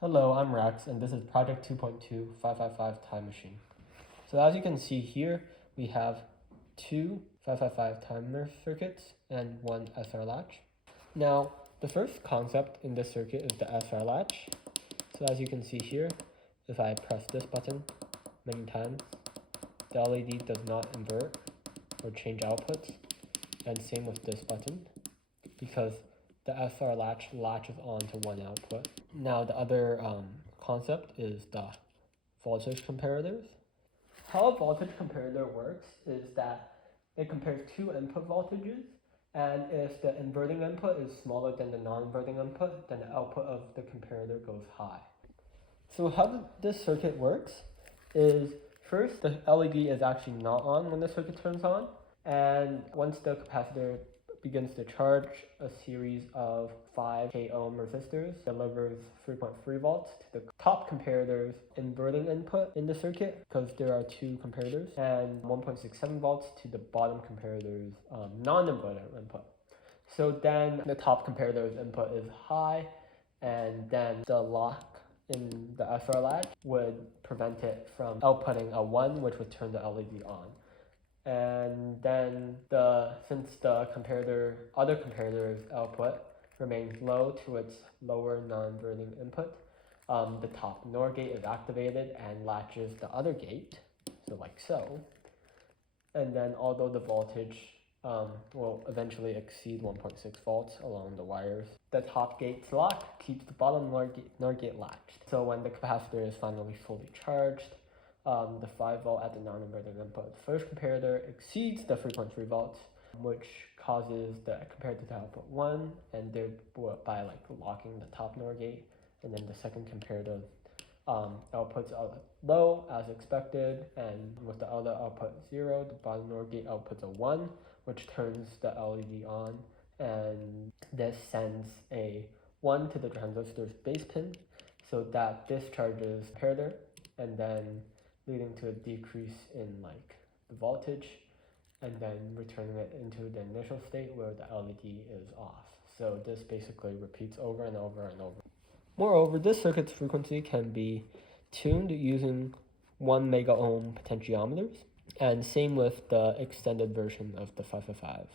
Hello, I'm Rex, and this is Project 2.2 555 Time Machine. So as you can see here, we have two 555 timer circuits and one SR latch. Now, the first concept in this circuit is the SR latch. So as you can see here, if I press this button many times, the LED does not invert or change outputs, and same with this button, because the SR latch latches on to one output. Now the other concept is the voltage comparators. How a voltage comparator works is that it compares two input voltages, and if the inverting input is smaller than the non-inverting input, then the output of the comparator goes high. So how this circuit works is, first the LED is actually not on when the circuit turns on, and once the capacitor begins to charge, a series of 5k ohm resistors delivers 3.3 volts to the top comparator's inverting input in the circuit, because there are two comparators, and 1.67 volts to the bottom comparator's non-inverting input. So then the top comparator's input is high, and then the lock in the SR latch would prevent it from outputting a 1, which would turn the LED on. And then since the other comparator's output remains low to its lower non-inverting input, the top NOR gate is activated and latches the other gate, so like so. And then although the voltage will eventually exceed 1.6 volts along the wires, the top gate's lock keeps the bottom NOR gate latched. So when the capacitor is finally fully charged, the 5 volt at the non-inverting input, the first comparator exceeds the 3.3 volts, which causes the comparator to output 1, and thereby locking the top NOR gate. And then the second comparator outputs are low as expected, and with the other output 0, the bottom NOR gate outputs a 1, which turns the LED on, and this sends a 1 to the transistor's base pin, so that discharges the comparator, and then leading to a decrease in the voltage, and then returning it into the initial state where the LED is off. So this basically repeats over and over and over. Moreover, this circuit's frequency can be tuned using 1 mega ohm potentiometers, and same with the extended version of the 555.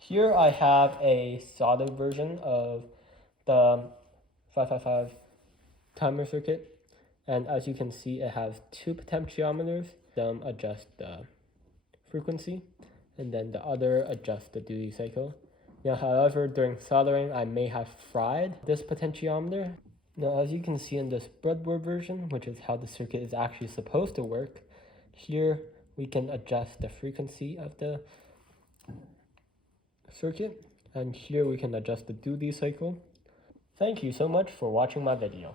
Here I have a soldered version of the 555 timer circuit. And as you can see, it has two potentiometers. Some adjust the frequency, and then the other adjusts the duty cycle. Now, however, during soldering, I may have fried this potentiometer. Now, as you can see in this breadboard version, which is how the circuit is actually supposed to work, here we can adjust the frequency of the circuit, and here we can adjust the duty cycle. Thank you so much for watching my video.